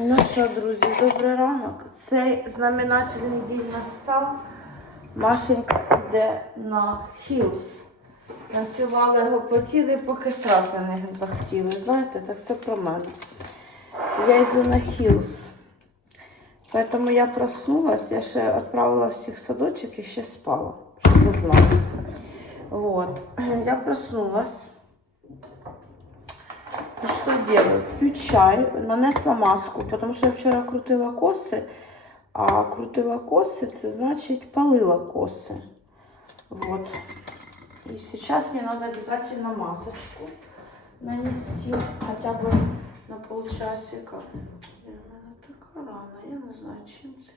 Ну що, друзі, добрий ранок. Цей знаменательний день настав. Машенька йде на хілс. Ночували, гопотіли, поки срати не захотіли. Знаєте, так це про мене. Я йду на хілс. Поэтому я проснулась, я ще відправила всіх в садочок і ще спала, щоб ви знали. Вот. Я проснулась. И Что делаю? Пью чай, нанесла маску, потому що я вчора крутила коси, а крутила коси, це значить палила коси. Вот. И сейчас мне надо обязательно масочку нанести, хотя бы на полчасика. Она така рано, я не знаю,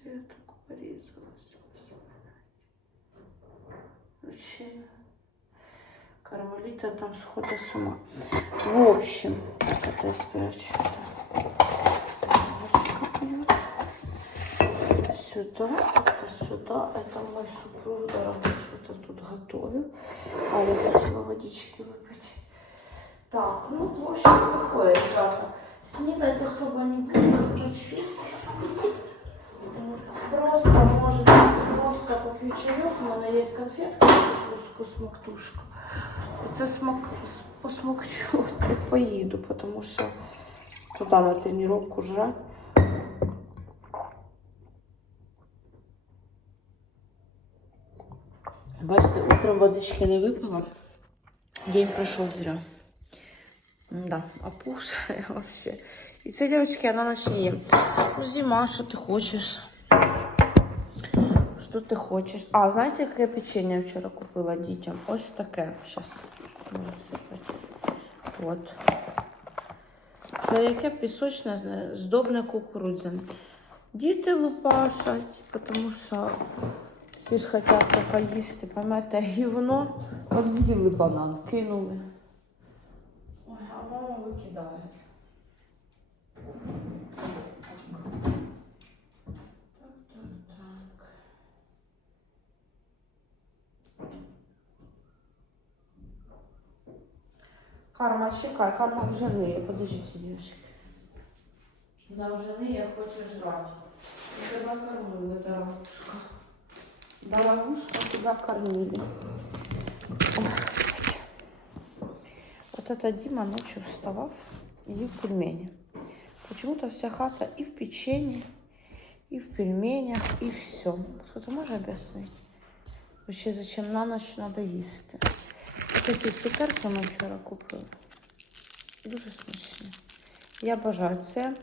я так порізалась. Вообще. Кармелита там сходит с ума. В общем, так это я спрячу. Это сюда, это сюда. Это мой супруг дорогой что-то тут готовил. А я хотела водички выпить. Так, ну, в общем, такое, ребята. Снидать особо не буду, не хочу. Просто, может быть, просто попью чаек. У меня есть конфетка, смоктушка. Це смак посмокчу і поїду, тому що туди на тренування жрать. Бачите, утром водички не випила. День пройшов зря. Да, опухшая вообще. І це, дівчатки, вона наче є. Ну, зима, що ти хочеш? Що ти хочеш? А, знаєте, яке печення вчора купила дітям? Ось таке. Зараз висипати. От. Це яке пісочне здобне кукурудзяне. Діти лупашать, тому що всі ж хочуть таке їсти, пам'ятаєте, гівно. От з'їли банан, кинули. Ой, а мама викидає. Так, так, так. Карма, чекай, карма вже ниє. Подождите, девочки. Вона вже ниє, хоче жрати. Я тебе кормила, дорогушка. Дорогушка, тебя кормили. Ой, Господи. Вот это Дима ночью вставав и ел пельмени. Почему-то вся хата и в печенье, и в пельменях, и все. Кто-то может объяснить? Вообще, зачем на ночь надо їсти? Такі цукерки ми вчора купили. Дуже смачні. Я бажаю це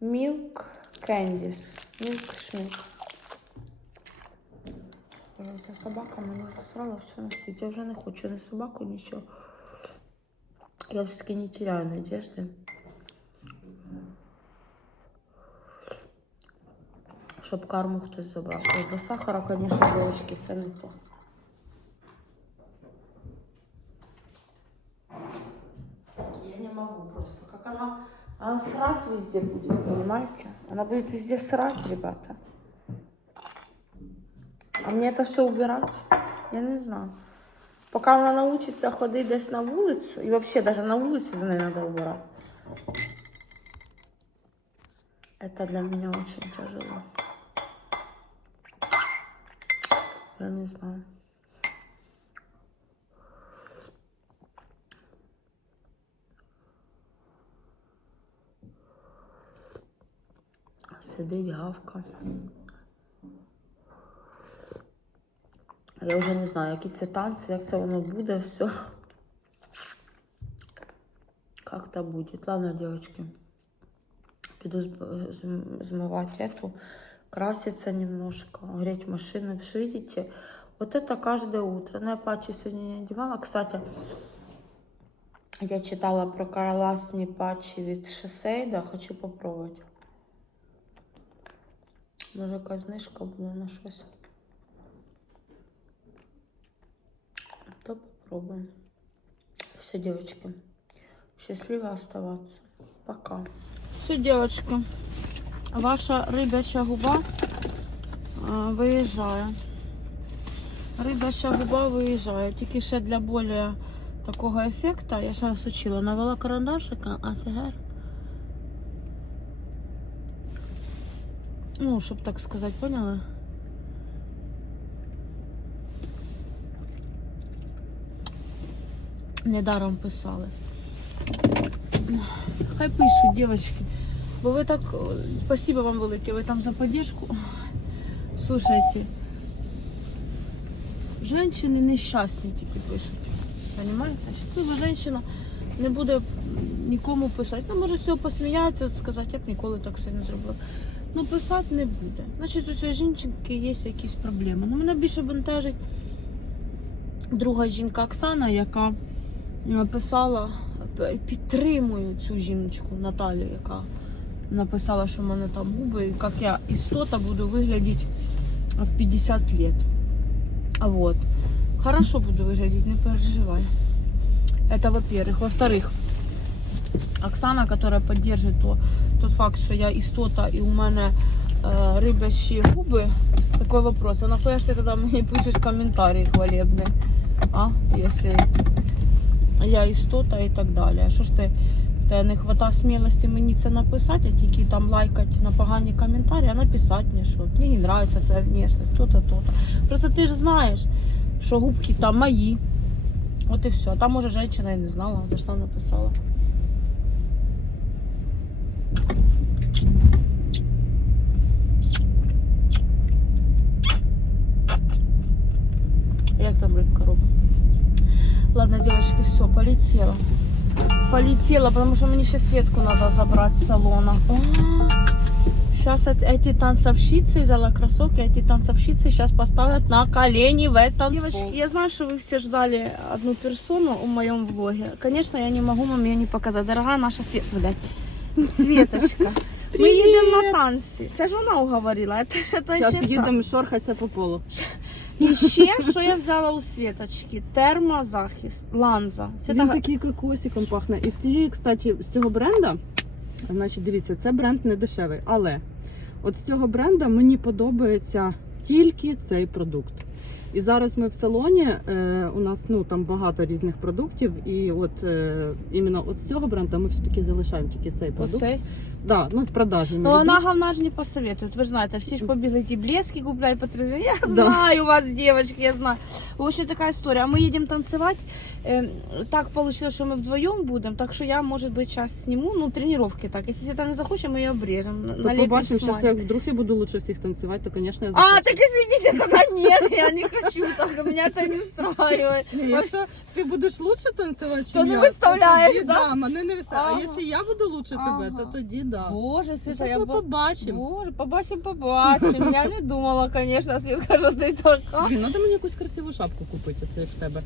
Milk Candies. Milk Schmilk. Боже, Ця собака мене засрала все на світі. Я вже не хочу ні собаку, нічого. Я все-таки не теряю надежди. Щоб карму хтось забрав. Ой, До сахара, звісно, девочки, це не то. Я не могу просто. Как она, она срать везде будет, понимаете? Она будет везде срать, ребята. А мне это все убирать? Я не знаю. Пока она научится ходить десь на вулицю, и вообще даже на улице за ней надо убирать. Это для меня очень тяжело. Я не знаю. Сидить гавка. Я вже не знаю, які це танці, як це воно буде, все. Как то будет. Ладно, девочки. Піду зм- зм- змывать эту, краситься немножко, греть машину. Потому что, видите, вот это каждое утро. Ну, я патчи сегодня не одевала. Кстати, я читала про класні патчі від Шесейда. Хочу попробовать. Може, якась знижка буде на щось. Попробуем. Все, девочки. Счастливо оставаться. Пока. Все, девочки. Ваша рибяча губа виїжджає. Рибяча губа виїжджає. Тільки ще для більш такого ефекту, я зараз учила, навела карандашика, а тепер Ну, щоб так сказати, поняла? Недаром писали. Хай пишуть, дівчатки. Бо ви так, спасибо вам велике, ви там за поддержку. Слушайте, женщини нещасні тільки пишуть. Понимаєте? Щаслива жінка не буде нікому писати. Ну, може, з цього посміятися, сказати, я б ніколи так все не зробила. Ну, писати не буде. Значить, у цієї жінки є якісь проблеми. Ну, мене більше бентежить друга жінка Оксана, яка писала, п- підтримую цю жіночку Наталю, яка написала, що в мене там губи, і як я істота буду виглядати в 50 лет. А вот. Хорошо буду выглядеть, не переживай. Это во-первых. Во-вторых, Оксана, которая поддерживает то, тот факт, что я истота и у мене э, рыбящие губы, с- такой вопрос. А нахуя ж ты тогда мне пишешь комментарии хвалебные? А? Если я істота і так далі. А що ж ти в тебе не хвата смілості мені це написати, а тільки там лайкати на погані коментарі, а написати мені, що мені не нравится твоя внешність, то-то, то-то. Просто ти ж знаєш, що губки там мої. От і все. А там, може, жінка і не знала, за що написала. Як там рыбка робить? Ладно, девочки, все, полетела. Полетела, потому что мне сейчас Светку надо забрать с салона. Сейчас эти танцовщицы взяла кроссовки, эти танцовщицы сейчас поставят на колени весь танцпол. Девочки, я знаю, что вы все ждали одну персону в моем влоге. Конечно, я не могу вам ее не показать. Дорогая наша Свет, блядь. Светочка. Ми їдемо на танці. Це ж вона уговорила. Це ж це Зараз ще та. їдемо шорхатися по полу. І ще, що я взяла у Світочки? Термозахист, ланза. Він та- такий кокосиком пахне. І з цієї, кстати, з цього бренда, значить, дивіться, це бренд не дешевий. Але от з цього бренда мені подобається тільки цей продукт. І зараз ми в салоні. Е, у нас ну там багато різних продуктів, і от е, іменно от з цього бренда ми все-таки залишаємо тільки цей продукт. Оцей. Да, ну в продажі. Ну, вона говна ж не посоветует. Ви ж знаєте, всі ж побігли ті блески купляють по 30. Я Да. знаю вас, девочки, я знаю. В общем, така історія. Ми їдемо танцювати. Е, Так вийшло, що ми вдвоєм будемо, так що я, може бути, час зніму. Ну, тренування так. Якщо Світа не захоче, ми її обрежемо. То побачимо, зараз як вдруг я буду лучше всіх танцювати, то, звісно, я А, захочу. так извините, тогда нет, я не хочу, так меня это не устраивает. Ні, якщо ти будеш лучше танцювати, То не виставляєш, тоді, да? да? мене не виставляєш. Ага. А якщо я буду лучше тебе, то тоді да. Боже, Світа, я ми бо- побачимо. Боже, побачимо, побачимо. Я не думала, звісно, Світка, що ти така. Блін, треба мені якусь красиву шапку купити, це як в тебе.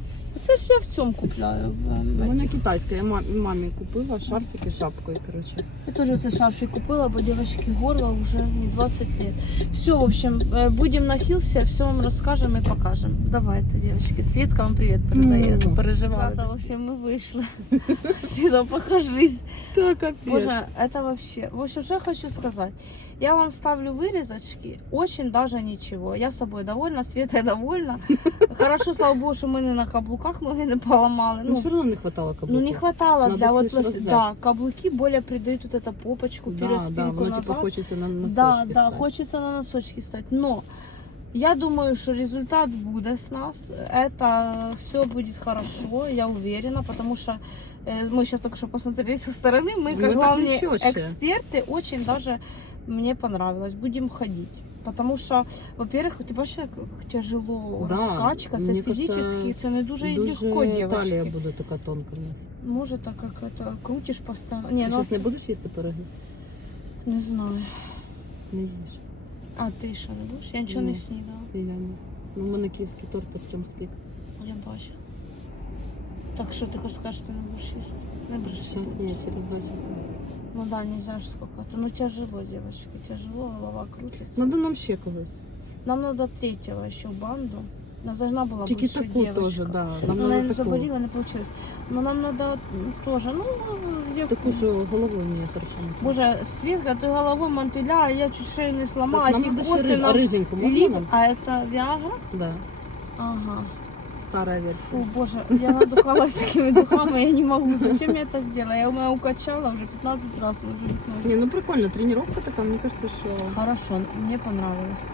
Це ж я в цьому купляю. У мене китайська, я мам- мамі купила шарфик і шапку, і коротше. Я тоже це шарфик купила, бо девочки горло уже не 20 лет. Все, в общем, э, будем на Хилсе, все вам расскажем и покажем. Давайте, девочки. Светка вам привет передает. М. Переживала. В общем, мы вышли. Света, покажись. Так, капець. Боже, это вообще... В общем, что я хочу сказать. Я вам ставлю вырезочки, очень даже ничего. Я собой довольна, Света довольна. Хорошо, слава богу, что мы не на каблуках ноги не поломали. Ну, все одно не хватало Ну каблуків. не хватало Надо для вот взять. да, каблуки более придают вот эту попочку, Да, да, спинку воно назад. типа хочеться на носочки да, да, стати. хочется на носочки стать. Но я думаю, что результат будет с нас. Это все будет хорошо, я уверена, потому что э, мы сейчас только что посмотрели со стороны, мы Ну, как это главные еще ще. эксперты очень даже мне понравилось. Будем ходить. Потому что, во-первых, ти бачиш, як тяжело Да, розкачка, це мені фізично, кажется, це не дуже, Дуже легко, талія дівчатки. буде така тонка в нас. Може, так як это крутиш постоянно. Ні, Ти ну зараз не будеш їсти пироги? не знаю. Не їж. А ти що не будеш? Я нічого не Ні. снідала. Я не. Ну, у мене київський торт Артем спік. Я бачу. Так що ти хочеш сказати, що ти не будеш їсти? Не будеш. Зараз ні, через два часа. Ну да, нельзя ж сколько-то. Ну тяжело, девочка, тяжело, голова крутится. Надо нам ще когось. Нам надо третьего еще в банду. Нас должна была Тільки быть еще таку девочка. теж, да. Ну, Нам она надо не таку. заболела, не получилось. Но нам надо м, тоже, ну, я... Таку, що головою мені хорошо не Боже, Светка, ты головой мотыля, а я чуть шею не сломала, Так, нам эти надо ще косы риж... нам... риженьку можна Либо- нам? А это Виагра? Да. Ага. старая версия. Фу, боже, я надухалась такими духами, я не могу. Зачем я это сделала? Я у меня укачала уже 15 раз уже. Не, ну прикольно, тренировка такая, мне кажется, что... Хорошо, мне понравилось.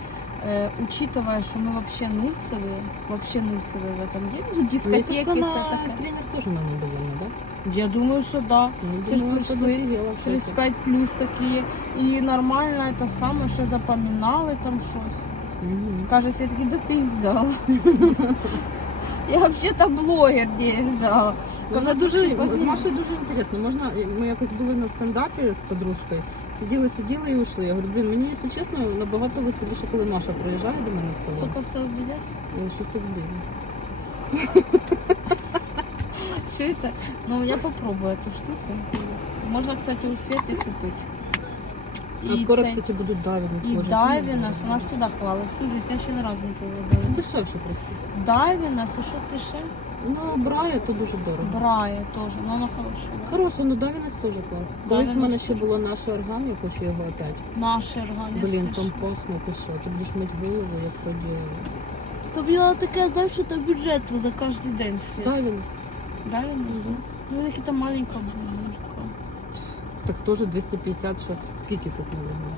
Э, учитывая, что мы вообще нульцевые, вообще нульцевые в этом деле, ну, Мне дискотеки, кажется, це она- таке. тренер тоже нам довольна, да? Я думаю, що да. Ну, Це ж думаю, прийшли подофигела всяких. 35 плюс такі. І нормально це саме, що запам'ятали там щось. Мгм. Каже, я такий, де ти їх взяла? Я взагалі-то блогер, де я їх взяла. Ну, Це Кажу, дуже «Ти з познімай». Машею дуже інтересно. Можна ми якось були на стендапі з подружкою, сиділи, сиділи і ушли. Я говорю, блін, мені, якщо чесно, набагато веселіше, коли Маша приїжджає до мене в село. Сколько стоїть білет? Е, 600 гривень. Все это? Ну, я попробую эту штуку. Можно, кстати, у Светы А скоро, це- кстати, будуть дайвінг. І Дайвінас, вона завжди хвалить. Всю жизнь, я ще ні разу не Це пробувала. дешевше просто. Дайвінас, і що ти ще? Ну, Брая то дуже дорого. Брає теж, ну воно хороше. Хороше, ну Дайвінас теж клас. Колись в мене ще було наше орган, я хочу його опять. Наші організації. Блін, там пахне, ти що? Ти будеш мити голову, як поділила. Там я таке, знаєш, що там бюджет на кожен день світ. Дайвінас. Дайвінас, да? Ну, які там маленька була. Так теж 250, що скільки тут наверное?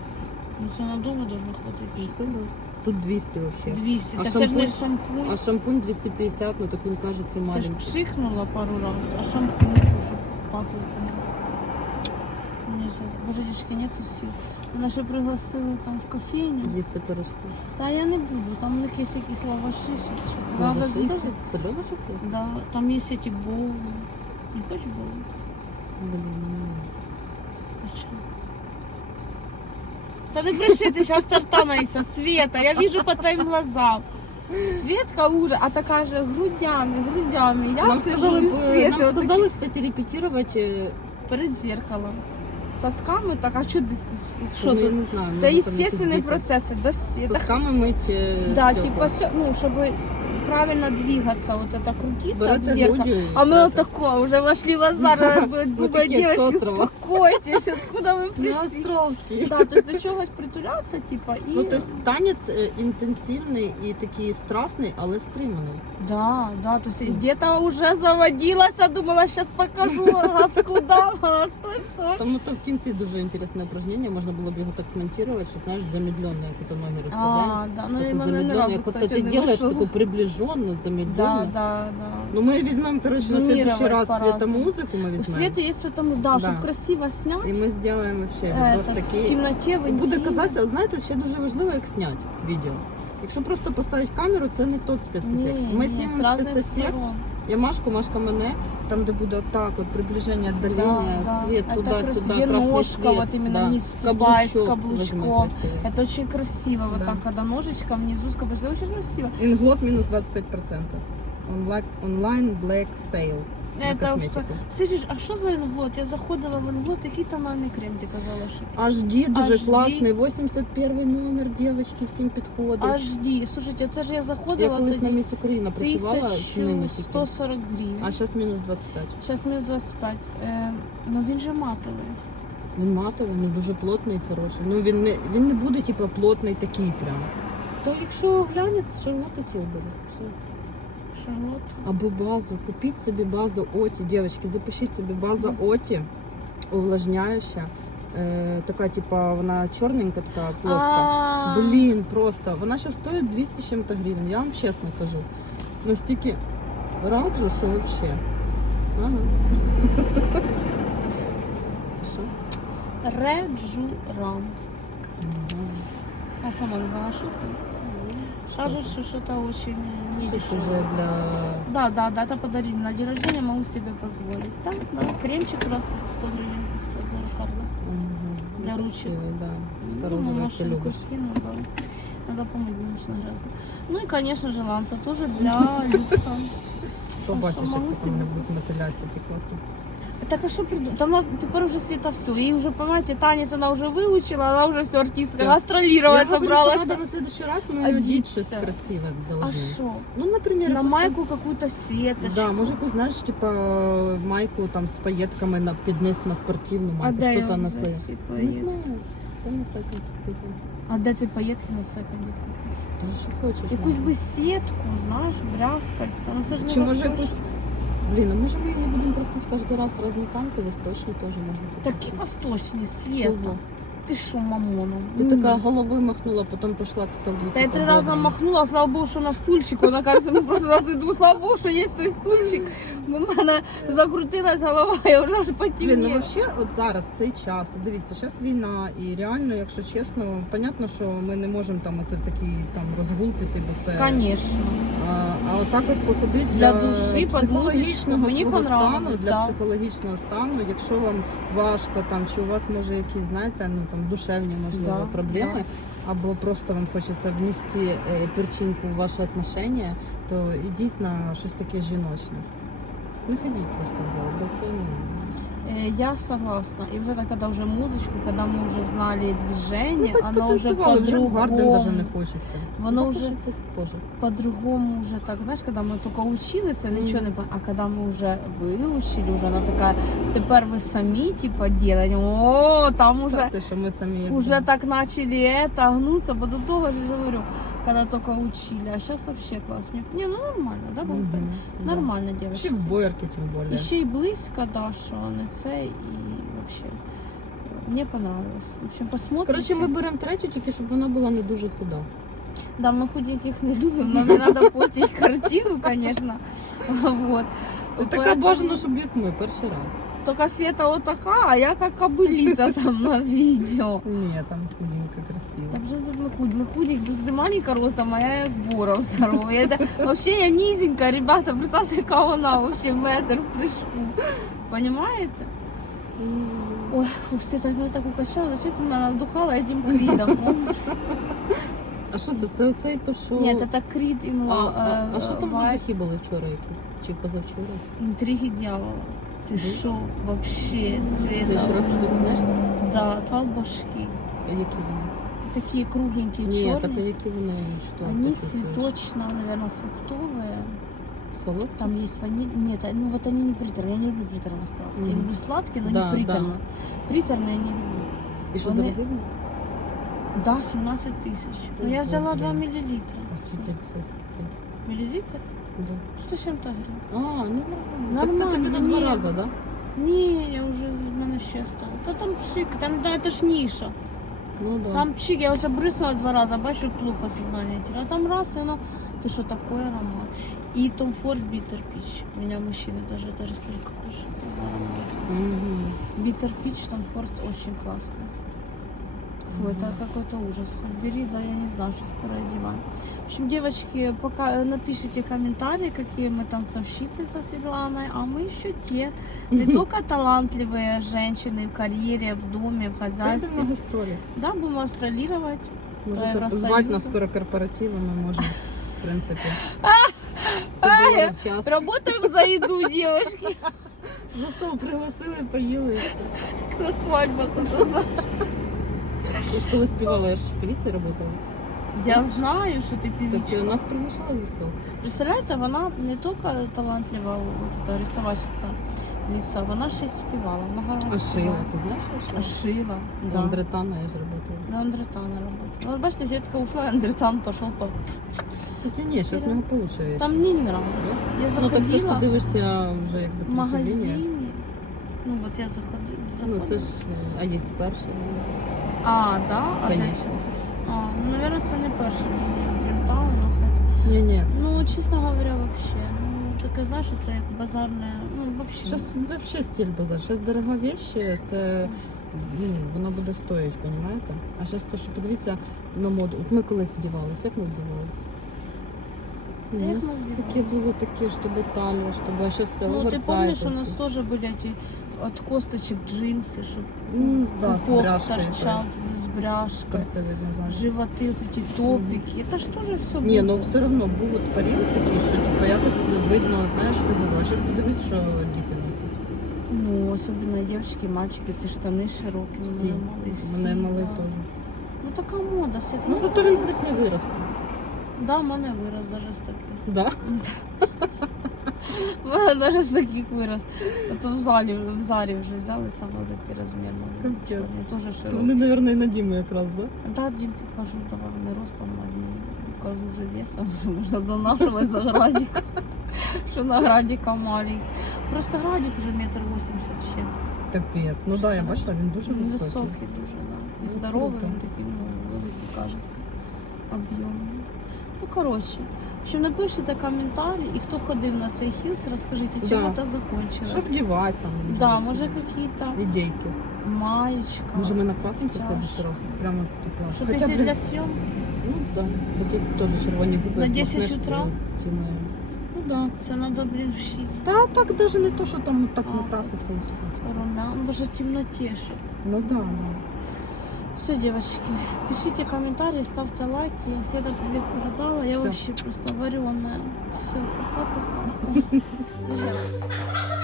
Ну, це надовго должно хватити. Ну, це да. Тут 200 вообще. 200. А Так це ж не шампунь. А шампунь 250, ну так він кажеться Це ж маленький. пшикнула пару раз, а шампунь уже пахло. Мені за... Боже, дівчатки, нету сил. Мене ще пригласили там в кофейню. Їсти пирожки. Та я не буду, там у них є якісь лаваші, щось, що треба Лаваши з'їсти. Себе? Да, там є ці боули. Не хочеш боули? Блін, ні. Та не бреши, ти зараз торта наїся, Света, я вижу по твоїм глазам. Светка уже, а така же грудями, грудями. Я Нам сижу сказали, і б- Света нам сказали, кстати, репетировать. перед зеркалом. Сосками, так, а що ти, що ну, я тут? не знаю. Це може, там естественний якісь процес. Це дос- Сосками мить е, Да, стекла. типа, всё, ну, чтобы правильно двигаться, вот это крутиться в Берете зеркало. грудью і А мы так. вот такое, уже вошли в азар, думаю, такие, с девочки, острова. успокойтесь, откуда вы На пришли? Островський. Да, то есть до чогось притуляться, типа, и... Ну, то есть танець е, інтенсивний і такий страстний, але стриманий. Да, да, то есть где-то уже заводилась, думала, сейчас покажу газку дам, а стой, стой. Тому то в кінці дуже інтересне упражнення, можна було б його так смонтувати, що знаєш, замедленне, як ото ноги розкладають. А, да, ну Таку и мене ни замедленную, разу, як оце кстати, ти не делаєш вышло. таку приближенну, замедленну. Да, да, да. Ну ми візьмемо, коротше, на Зонировать следующий раз по-разному. светомузику ми У візьмемо. Светы есть этому, да, Да. чтобы красиво снять. І ми зробимо вообще Этот, відос в такий. темноте, в І буде интиме. казатися, знаєте, ще дуже важливо, як зняти відео. Якщо просто поставити камеру, це не тот спецефект. Не, Ми не, с знімемо разных спецефект, сторон. я Машку, Машка мене, там, де буде отак, от приближення, віддалення, Да, да. світ, Это туди, красиво. сюди, Где красний ножка, світ. вот именно да. не ступай с Каблучок каблучком. возьми красивий. Это очень красиво, вот Да. так, когда ножичка внизу с каблучком, это очень красиво. Інгот мінус 25%. Онлайн, онлайн Black Sale на Это в- Слышиш, а що за інглот? Я заходила в інглот, який тональний крем ти казала, що HD дуже HD. класний, 81 номер, дівчатки, всім підходить. HD. Слушайте, це ж я Я заходила колись на тоді Міс Україна працювала з ними тільки. 1140 гривень. А зараз мінус 25. Зараз мінус 25. Е, ну він же матовий. Він матовий, ну дуже плотний і хороший. Ну він не він не буде типу, плотний такий прям. То якщо глянець, Шарлотта Тілбері. Все. Шарлот. Або базу. Купіть собі базу Оті. Дівчатки, запишіть собі база Оті, увлажняюча. Е, така, типа, вона чорненька, така плоска. А, Блін, просто. Вона зараз стоїть 200 з чим-то гривень, я вам чесно кажу. Настільки раджу, що взагалі. Ага. Це що? Реджуран. Ага. Я сама не знала, що це. Кажуть, що щось очень не уже для... Да, да, да, это подарили на день рождения, могу себе позволить. Да, да, кремчик раз за 100 гривен из Карла. Мгм. Для Ну, ручек. красивий, да. Ну, Сорозовий, ти машинку скину, да. Надо помыть, потому что грязно. Ну и, конечно же, ланца тоже для люкса. Побачиш, Самому як не будуть мотиляції ті класи. Так а что придумать? Там нас- теперь уже Света все. И уже, понимаете, танец она уже выучила, она уже все артистка, Всё. гастролировать Я говорю, що собралась. надо на следующий раз ми одіть Одіться. щось красиве А должны. что? Ну, наприклад, На якусь там- майку какую-то сеточку. Да, може якусь, знаєш, типа майку там з паєтками на під низ на спортивну а майку, де що його там на взяти, слої. типа, Не є? знаю. Там на секонд купити. А де ти паєтки на секонді? Та що хочеш. Якусь мама. би сітку, знаєш, брязкальця. Ну це ж не Чи може восточні. якусь. Блін, а може ми її будемо просити кожен раз різні танці, восточні теж можна Такі попросити. восточні, Света. Ти що, мамоном? Ти така головою махнула, потім пішла к столу. Та я три рази махнула, слава Богу, що на стульчику. Вона каже, ми просто нас йду, слава Богу, що є той стульчик. Бо в мене закрутилась голова, я вже аж Блін, ну взагалі, от зараз в цей час, дивіться, зараз війна, і реально, якщо чесно, понятно, що ми не можемо там оце такий там розгул піти, бо це Звісно. А, а отак от походити Для для, душі, психологічного. Мені стану, для да. психологічного стану, якщо вам важко там, чи у вас може якісь, знаєте, ну там душевні можливо Да, проблеми, або просто вам хочеться внести е, перчинку в ваші отношения, то йдіть на щось таке жіночне. Не ходіть просто в зал, бо це Э, Я согласна. И вот это когда уже музычку, когда мы уже знали движение, ну, хоч оно уже потанцювали, вже в гарден по-другому. даже не хочеться. Воно вже- Захочеться позже. по-другому уже так, знаешь, когда мы только учили, це нічого не пон- а когда мы уже выучили, уже она такая, тепер ви самі типа делать, о, там уже Так, те, що ми самі як уже би, так начали это гнуться, бо до того же говорю, когда только учили, а сейчас вообще класс. Мне- Не, ну нормально, да, мгм, Богдан? да. Нормально, Ще девочки. в боярки тим більше. І ще й близько, да, що не це, і вообще. Мне понравилось. В общем, посмотрите. Коротше, ми беремо третю, тільки щоб вона була не дуже худа. Да, мы худеньких не любим, нам не надо портить картину, конечно. Вот. Ти така бажано, щоб як ми перший раз. Только Света вот такая, а я как кобылица там на видео. Ні, там худенько, красиво. Так же тут мы худ, мы худик, без маленького ростом, а я як Боров здорова. Я это, вообще я низенькая, ребята, представьте, яка вона вообще метр в прыжку. Понимаете? Ой, фу, все так, ну, так укачала, зачем ты меня надухала этим кридом? помнишь? А що це? Це оцей то, що... Нет, это крид а, in а, а що там за White. духи були вчора якісь? Чи позавчора? Интриги дьявола. Ты шо, вообще, Ти Света? ще раз туди вернешся? Да, отвал башки. Які вони? Такие кругленькие, Ні, так а черные. які вони? Що? Они такі, то есть цветочно, наверное, фруктовые. Солодкі? Там есть ваниль. Нет, а- ну вот они не приторные. Я не люблю приторно сладкие. Я Мгм. люблю сладкие, но Да, не приторно. Приторные я не люблю. І що вони- дорогі? вони? Да, 17 тысяч. Ну я Ого, взяла 2 блин. миллилитра. А скільки це скільки? Миллилитр? Да. 100 с чем-то гривен. А, ну нормально. Так це Нормально, тобі на два ні. рази, да? Не, я уже в мене ще стало. Та там пшик, там да, это ж ниша. Ну да. Там пшик, я уже брыснула два раза, бачу, плохо сознание теряю. А там раз, и оно, ты что, такой аромат. И Том Форд Биттер Пич. Меня мужчины даже это рассказали, какой же это за аромат. Мгм. Биттер Пич, Том Форд очень классный. Фу, это какой-то ужас. Хоть бери, да я не знаю, что скоро одеваем. В общем, девочки, пока э, напишите комментарии, какие мы танцовщицы со Светланой, а мы еще те, не только талантливые женщины в карьере, в доме, в Та йдемо хозяйстве. на гастролі. Да, будем гастролировать. Може, Євросоюзу. звати нас скоро корпоративи, ми можемо, в принципі. 100 доларів в час. Работаем за еду, девушки. За стол пригласили, поїли. На свадьбах. это Ж коли співала, я ж в поліції працювала. Я знаю, что ты Так певичка. е, нас приглашали за стол. Представляете, вона не только талантлива вот эта рисовальщица Лиса, вона ще й співала. Много А раз шила, співала. ти знаєш, А що шила? Да. Андретана я ж працювала. На Андретана работала. Вот бачите, Светка ушла, Андретан пошел по... Кстати, ні, зараз в нього получше вещи. Там мне не нравилось. Я Ну так це ж ти заходила дивишся вже якби в третя магазине. Ну вот я заходила. Ну це ж, а є лінія. А, да? А Конечно. дальше? А, ну, наверное, це не перша лінія Андретана. хоч- Ні, ні. Ну, чесно говоря, вообще. Ну, таке, знаєш, це як базарне, ну, вообще. Зараз взагалі стиль базар. Зараз дорога вещи, це ну, воно буде стоїть, розумієте? А зараз то, що подивіться на моду. От ми колись вдівалися, як ми вдівалися? Та У як нас ми вдівалися? таке було таке, щоб там, щоб а зараз це Ну, ты оверсайз помнишь, у оці. нас тоже были эти от косточек джинсы, чтобы Ну, да, з пупок бряшкою, торчал с бряшкой, красивий назад. животы, вот эти топики. Это ж тоже все Ні, ну все одно був от період такий, що типу, якось видно, знаєш, фігуру. А зараз подивись, що діти носять. Ну, особенно девочки, мальчики, эти штаны широкие, у Всі. мене малий, всі, Мене малий да. теж. Ну така мода, світ. Ну зато він з них не виросте. Да, в мене вираз даже з таких. Да? У мене навіть з таких вирос. Ото в залі, в зарі вже взяли саме такий розмір. мабуть, Капець. чорний, То широкий. вони, мабуть, і на Діму якраз, так? Да, Дімки кажу, давай вони ростом одні. Кажу, вже весом, вже можна донашувати за градик. Що на градіка маленький. Просто градик вже метр вісімдесят ще. Капець. Ну так, да, я бачила, він дуже Він високий. високий дуже, да. І Ну, здоровий, круто. він такий, ну, великий, кажеться, об'ємний. Ну, коротше. В общем, напишите коментарі, і хто ходив на цей хілс, розкажіть, Да. чому це Що закончилось. вдівати там? Да, може какие-то Ідейки. маєчка. Може ми накрасимося в следующий раз? Прямо типу. Що Хоча, блін, для сьом? Ну так. Такі теж червоні губи. На 10 махнеш, утра? то ті має. Ну так. Це треба, блін, в 6. Та так навіть не то, що там так А. накрасився і все. Румян, боже, темнотіше. Ну так, да, да. Все, девочки, пишите комментарии, ставьте лайки. Света привет передала. Я Всё. вообще просто вареная. Все, пока-пока.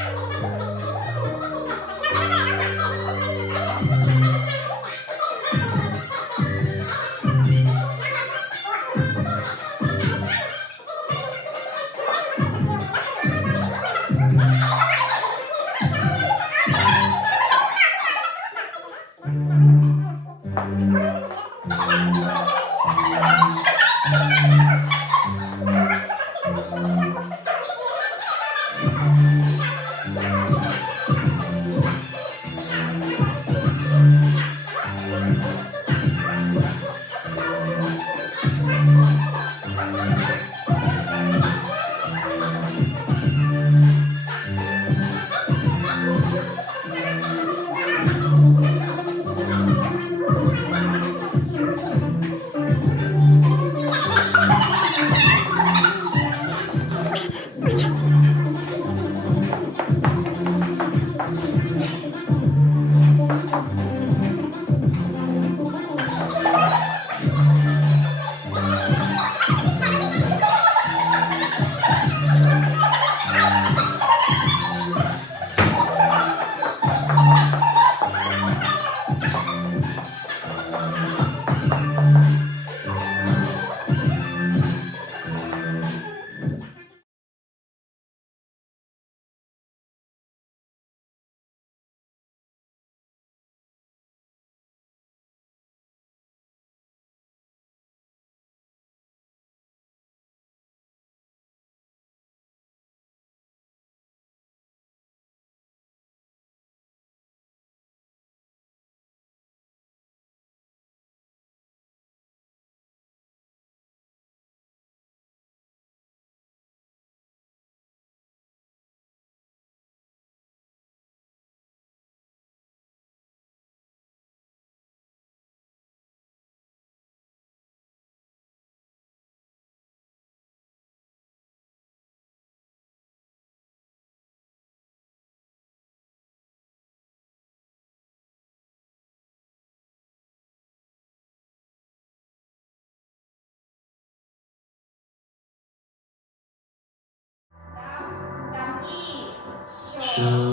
Там і